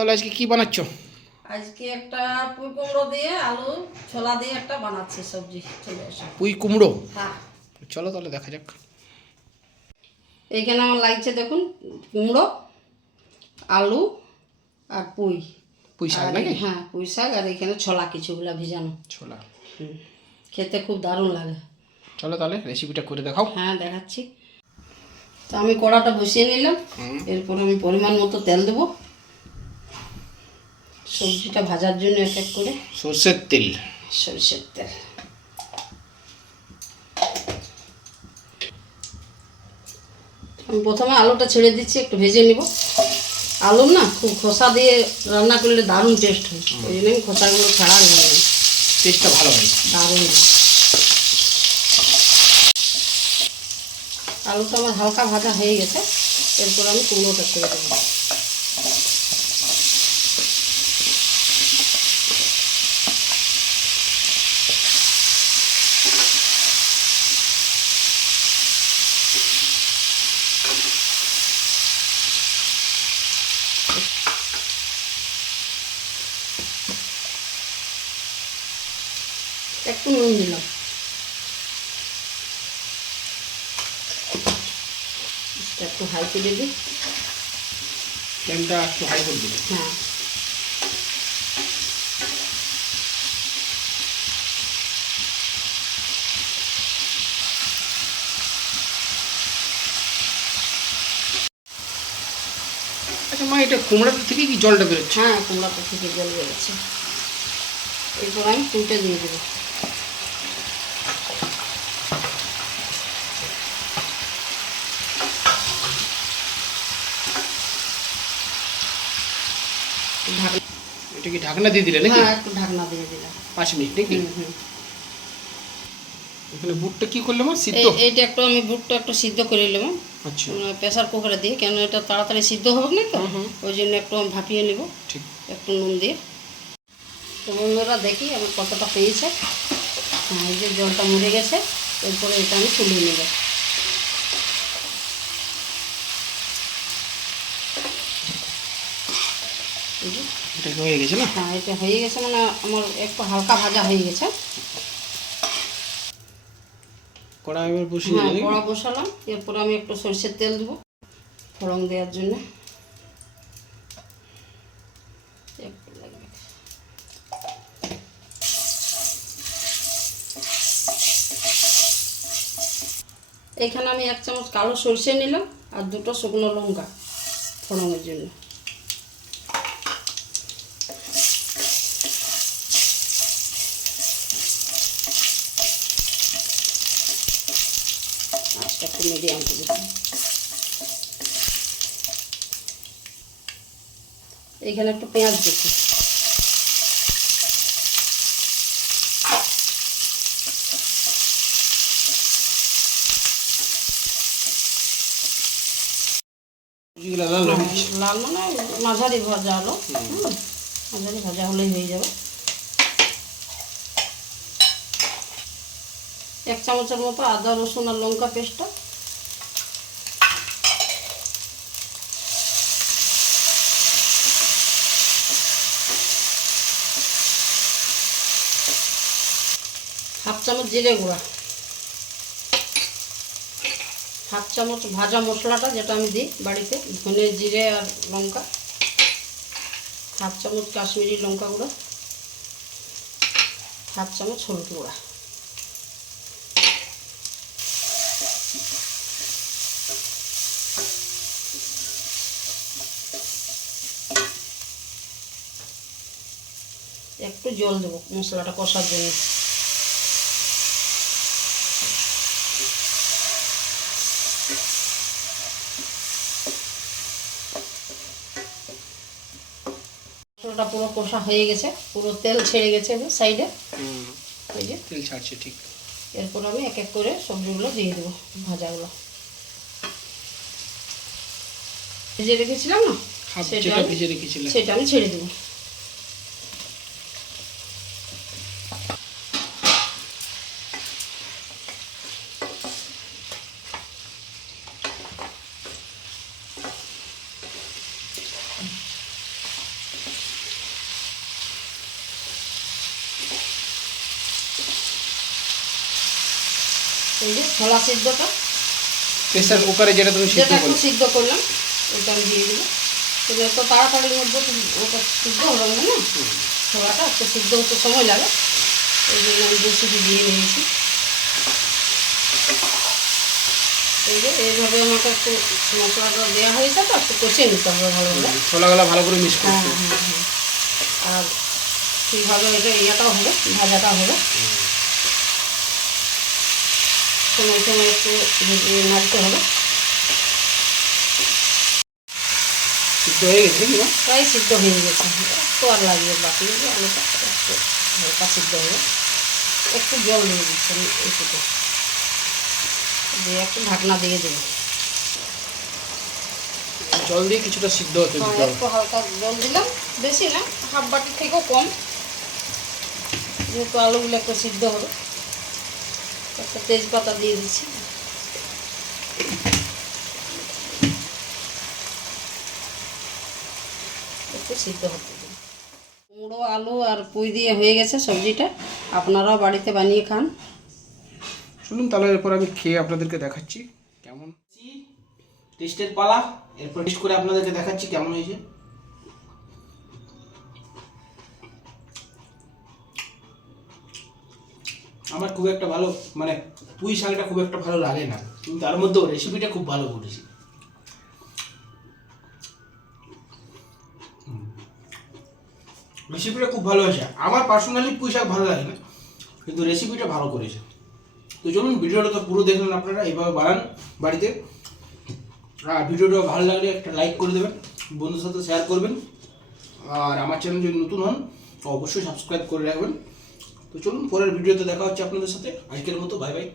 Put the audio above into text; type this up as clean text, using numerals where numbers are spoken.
তাহলে আজকে কি বানাচ্ছ? আজকে একটা পুঁই কুমড়ো দিয়ে আলু ছোলা দিয়ে একটা বানাচ্ছি সবজি। চলে এসো। পুঁই কুমড়ো? হ্যাঁ, চলো তাহলে দেখা যাক। এইখানে আমার লাগছে দেখুন কুমড়ো, আলু আর পুঁই। পুঁই শাক আর নাকি? হ্যাঁ, পুঁই শাক আর এখানে ছোলা কিছুগুলা ভিজানো। ছোলা। খেতে খুব দারুণ লাগে। চলো তাহলে রেসিপিটা করে দেখাও। হ্যাঁ, দেখাচ্ছি। তো আমি কড়াটা বসিয়ে নিলাম। এরপর আমি পরিমাণ মতো তেল দেবো সবজিটা ভাজার জন্য। এক এক করে সর্ষের তেল। সরষের তেল। আমি প্রথমে আলুটা ছেড়ে দিচ্ছি, একটু ভেজে নিব। আলু না খুব খোসা দিয়ে রান্না করলে দারুণ টেস্ট হয়, ওই জন্য আমি খোসাগুলো ছাড়া নিই। টেস্টটা ভালো হয়, দারুণ। আলুটা আমার হালকা ভাজা হয়ে গেছে। এরপর আমি কুমড়োটা ছেড়ে দেবো। একটু নুন দিলাম। একটু হাই করে দিই। ফ্লেমটা একটু হাই করে দিলে। হ্যাঁ, আচ্ছা মা, এটা কুমড়াটা থেকে কি জলটা বেরোচ্ছে? হ্যাঁ, কুমড়াটা থেকে জল বেরোচ্ছে। এরপর আমি পুঁইটা দিয়ে দেবো। এটা কি ঢাকনা দিয়ে দিলে নাকি? হ্যাঁ, একটু ঢাকনা দিয়ে দিলাম। 5 মিনিট নাকি? এখানে বুটটা কি করলে মা, সিদ্ধ? এইটা একটু আমি বুটটা একটু সিদ্ধ করে নেব। আচ্ছা, প্রেসার কুকারে দিয়ে, কেন এটা তাড়াতাড়ি সিদ্ধ হবে না তো, ওই জন্য একটু আমি ভাপিয়ে নেব। ঠিক। একটু নুন দিয়ে। তো বন্ধুরা দেখি আমার কতটা পেয়েছে। হ্যাঁ, এই যে জলটা মরে গেছে। এরপরে এটা আমি তুলিয়ে নেব। এটা হয়ে গেছে না? হ্যাঁ, এটা হয়ে গেছে, মানে আমার একটু হালকা ভাজা হয়ে গেছে। কড়া এবার বসিয়ে হ্যাঁ, দিলে? কড়া বসালাম। এরপর আমি একটু সরষের তেল দেবো ফোড়ন দেওয়ার জন্য। এইখানে আমি 1 চামচ কালো সরষে নিলাম আর 2টো শুকনো লঙ্কা ফোড়নের জন্য। আজটা একটু মিডিয়াম করে দিলাম। এইখানে একটু পেঁয়াজ দিচ্ছি। লাল মানে মাঝারি ভাজা হলো। মাঝারি ভাজা হলেই হয়ে যাবে। 1 চামচের মতো আদা রসুন আর লঙ্কা পেস্টটা। হাফ চামচ জিরে গুঁড়া। হাফ চামচ ভাজা মশলাটা যেটা আমি দিই বাড়িতে, ধনে জিরে আর লঙ্কা। হাফ চামচ কাশ্মীরি লঙ্কা গুঁড়ো। হাফ চামচ হলুদ গুঁড়া। একটু জল দেবো মশলাটা কষার জন্য। মশলাটা পুরো কষা হয়ে গেছে, পুরো তেল ছেড়ে গেছে সাইডে। এই যে তেল ছাড়ছে, ঠিক। এরপর আমি এক এক করে সবজিগুলো দিয়ে দেবো, ভাজাগুলো ভেজে রেখেছিলাম না, সেটা আমি ছেড়ে দেবো। এই যে ছোলা সিদ্ধটা, প্রেসার কুকারে যেটা তুমি সিদ্ধ যেটা একটু করলে, সিদ্ধ করলাম ওটা আমি দিয়ে দিলাম। কিন্তু এত তাড়াতাড়ির মধ্যে তো ওটা সিদ্ধ হলো না, না ছোলাটা একটু সিদ্ধ হতে সময় লাগে, এই জন্য আমি রেসিপি দিয়ে নিয়েছি। এই যে এইভাবে আমাকে একটু মশলাটা দেওয়া হয়েছে, তো একটু কষিয়ে নিতে হবে ভালো করে। ছোলাগুলো ভালো করে মিক্স হ্যাঁ করতে হ্যাঁ হ্যাঁ। আর ঠিকভাবে এটা ইয়েটাও হবে, ভাজাটা হবে। সময় সময় একটু নাড়তে হবে। সিদ্ধ হয়ে গেছে কি না? প্রায় সিদ্ধ হয়ে গেছে, একটু আর লাগবে বাকি, আলুটা একটু হালকা সিদ্ধ হবে। একটু জল দিয়ে দিচ্ছি আমি এইটুকু, দিয়ে একটু ঢাকনা দিয়ে দেবো। জল দিয়ে কিছুটা সিদ্ধ হতে দিতে হবে। একটু হালকা জল দিলাম, বেশি না, হাফ বাটির থেকেও কম, যেহেতু আলুগুলো একটু সিদ্ধ হবে। একটা তেজপাতা দিয়ে দিচ্ছি। একটু সিদ্ধ হতে দিন। কুমড়ো, আলু আর পুঁই দিয়ে হয়ে গেছে সবজিটা, আপনারাও বাড়িতে বানিয়ে খান। শুনুন তাহলে এরপর আমি খেয়ে আপনাদেরকে দেখাচ্ছি কেমন। টেস্টের পালা, এরপর টেস্ট করে আপনাদেরকে দেখাচ্ছি কেমন হয়েছে। আমার খুব একটা ভালো, মানে পুঁই শাকটা খুব একটা ভালো লাগে না, কিন্তু তার মধ্যেও রেসিপিটা খুব ভালো করেছি। রেসিপিটা খুব ভালো হয়েছে। আমার পার্সোনালি পুঁই শাক ভালো লাগে না, কিন্তু রেসিপিটা ভালো করেছে। তো চলুন, ভিডিওটা তো পুরো দেখলেন আপনারা, এইভাবে বানান বাড়িতে। আর ভিডিওটা ভালো লাগলে একটা লাইক করে দেবেন, বন্ধুর সাথে শেয়ার করবেন, আর আমার চ্যানেল যদি নতুন হন অবশ্যই সাবস্ক্রাইব করে রাখবেন। তো চলুন, পরের ভিডিওতে দেখা হচ্ছে আপনাদের সাথে। আজকের মতো বাই বাই।